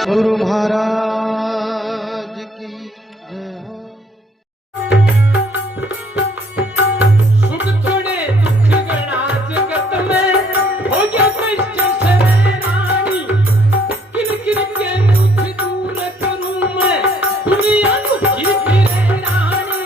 गुरु महाराज की जय हो। सुख थोड़े दुख गणा जगत में हो गया कष्ट से रानी। किन किन के दुख दूर करूं मैं दुनिया दुखी फिरे रानी।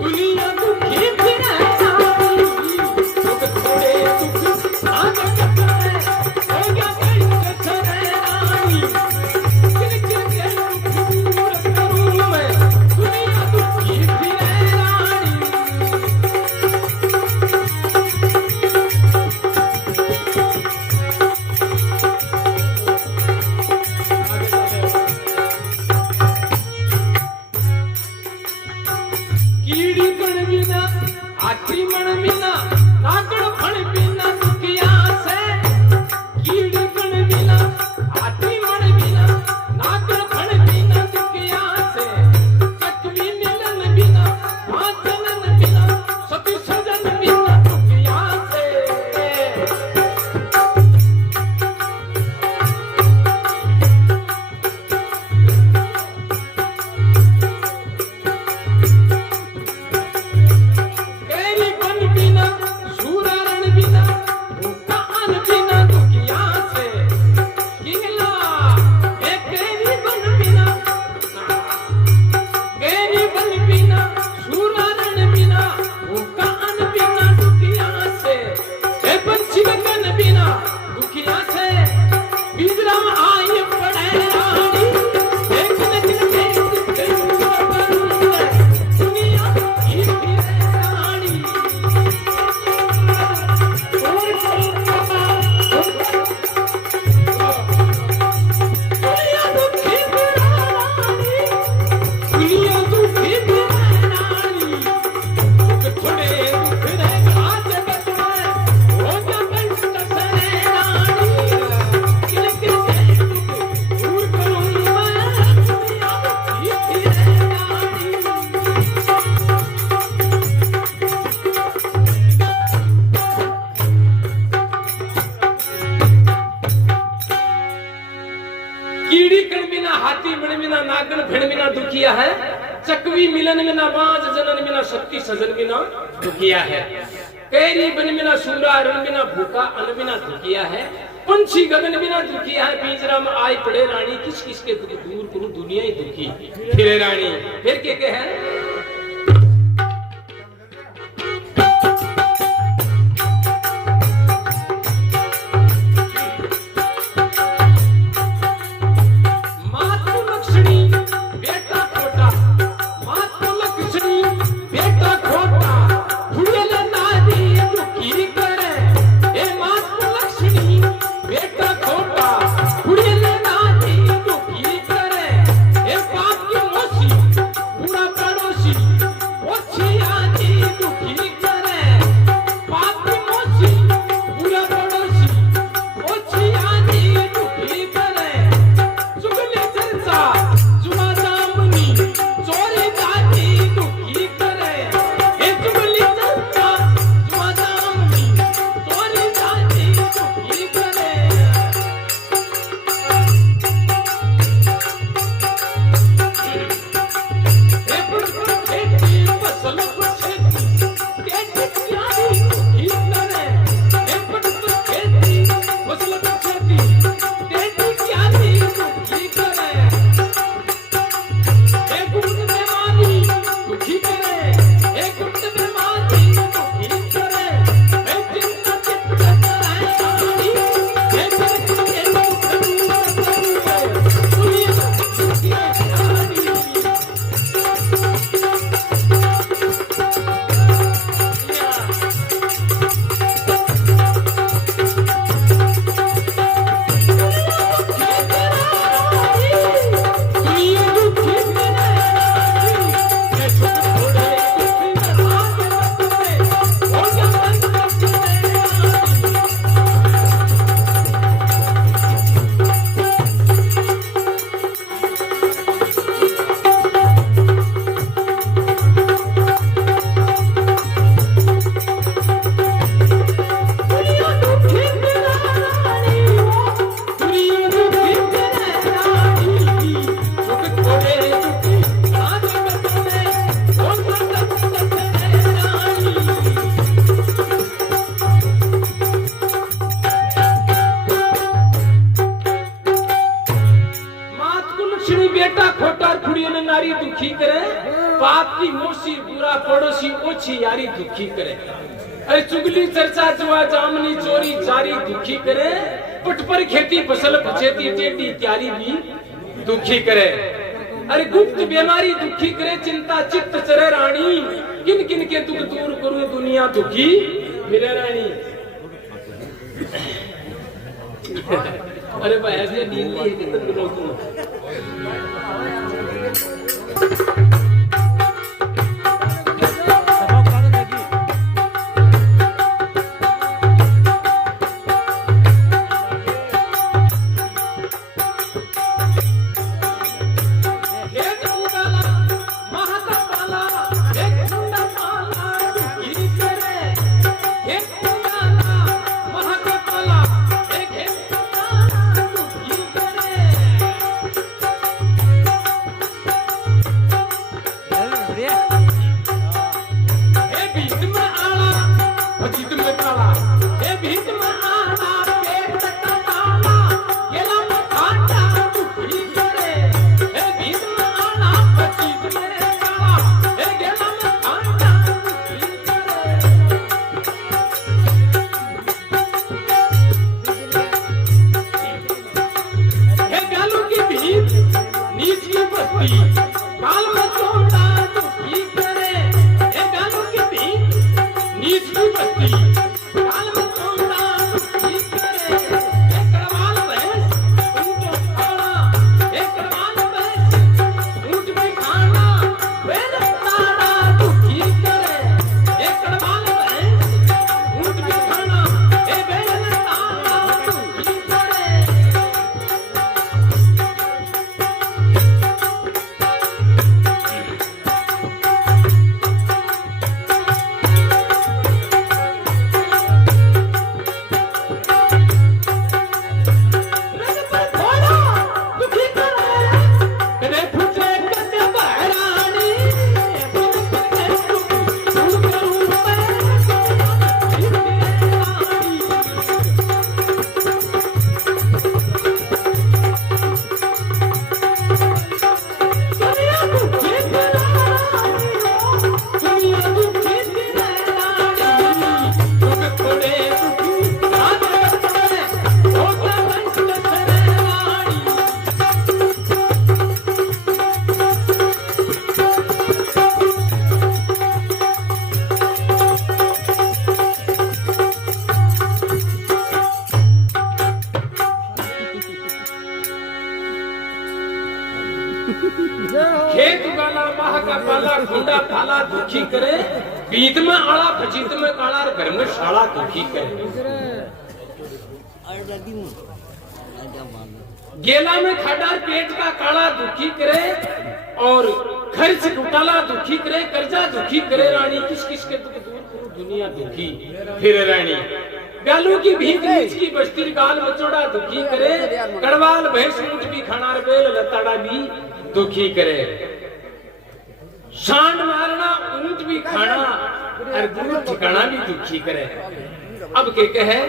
दुनिया दुखी फिरे रानी। सुख थोड़े दुख आ जगत में हो गया कष्ट से रानी। किन किन के दुख दूर करूं मैं दुनिया दुखी फिरे रानी। कीड़ी गण बिना आखरी मन बिना नागण फण बिना दुखिया से। कीड़ी गण बिना आखरी मन बिना नागण फण बिना दुखिया से। चकवी मिलन बिना चलन बिना सती सजन बिना दुखिया से। केरी बन बिना सूरण बिना भूखा अन बिना दुखिया से। किंगला ए केरी बन बिना सूरण बिना भूखा अन बिना दुखिया से। ए पंछी गगन बिना दुखिया से। बिजरा आए पड़े रानी। एक नजर में दुनिया की फिरे रानी। दुनिया दुखी फिरे रानी। दुनिया दुखी फिरे रानी। सुख थोड़े दुख रहेगा जगत में हो गया कष्ट से रानी। किन किन के दुख दूर करूं मैं दुनिया दुखी फिरे रानी। कीड़ी कण बिना हाथी मण बिना नागण भेड़ बिना दुखिया है। चकवी मिलन बिना बाज जनन बिना शक्ति सजन बिना दुखिया है। कैरी बन बिना सूरा रण बिना भूखा अन बिना दुखिया है। पंछी गगन बिना दुखिया है। पिंजरा में आई पड़े रानी। किस किस के दुख दूर करूं दुनिया ही दुखी फिरे रानी। फिर के है मातु लक्ष्मी बेटा खोटा। मातु लक्ष्मी बेटा खोटा। हुड़ेल नारी दुखी करे। ए मातु लक्ष्मी बेटा खोटा। हुड़ेल नारी दुखी करे। ए पाप की मोसी पूरा करो करे, पाप की मोशी बुरा पड़ोसी ओछी यारी दुखी करे। अरे चुगली चर्चा जुआ जामनी चोरी चारी दुखी करे, पट पर खेती फसल पछेती टेटी त्यारी भी दुखी करे। अरे गुप्त बीमारी दुखी करे, चिंता चित्त चरे रानी, किन किन के दुख दूर करूं दुनिया दुखी मेरे रानी। अरे भाई ऐसे नींद है कि तुम लोग खेत गाला माह का पाला खुंडा थाला दुखी करे, बीत में आला फजीत में काला और घर में शाला दुखी करे। गेला में खडार पेट का काला दुखी करे और खर्च घोटाला दुखी करे, कर्जा दुखी करे रानी, किस किस के दुख दूर करूं दुनिया दुखी फिर रानी। गालू की भीख नीच की बस्ती गाल बचोड़ा दुखी करे, कड़वाल भैंस ऊंट भी खाना बेल लताड़ा भी दुखी करे। सांड मारना ऊंट भी खाना और दूर ठिकाना भी दुखी करे। अब के कहे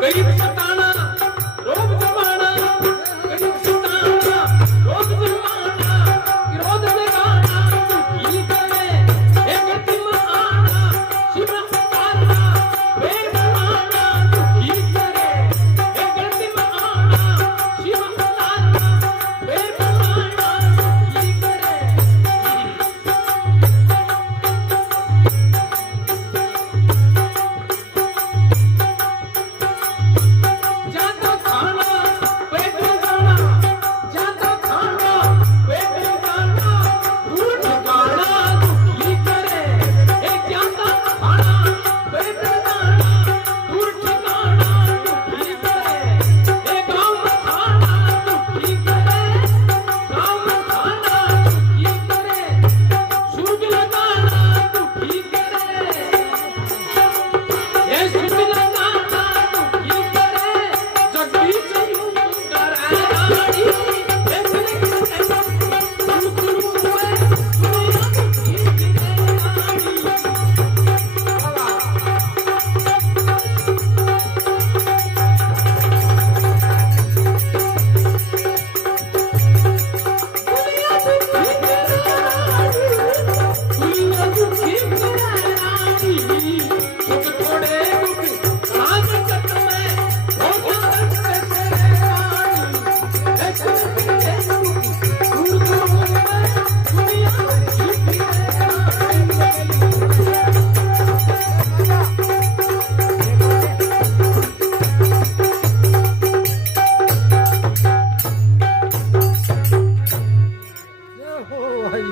गरीब सताना रोग जमाना, गरीब सताना रोग जमाना, विरोध जगाना दुखी करे। एक गति में आना शिव उतारना, वेग जमाना दुखी करे। एक गति में आना शिव उतारना, वेग जमाना दुखी करे। जातो खाना पेट में जाना, जातो खाना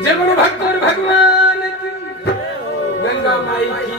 जय बोलो भक्त और भगवान की, गंगा माई की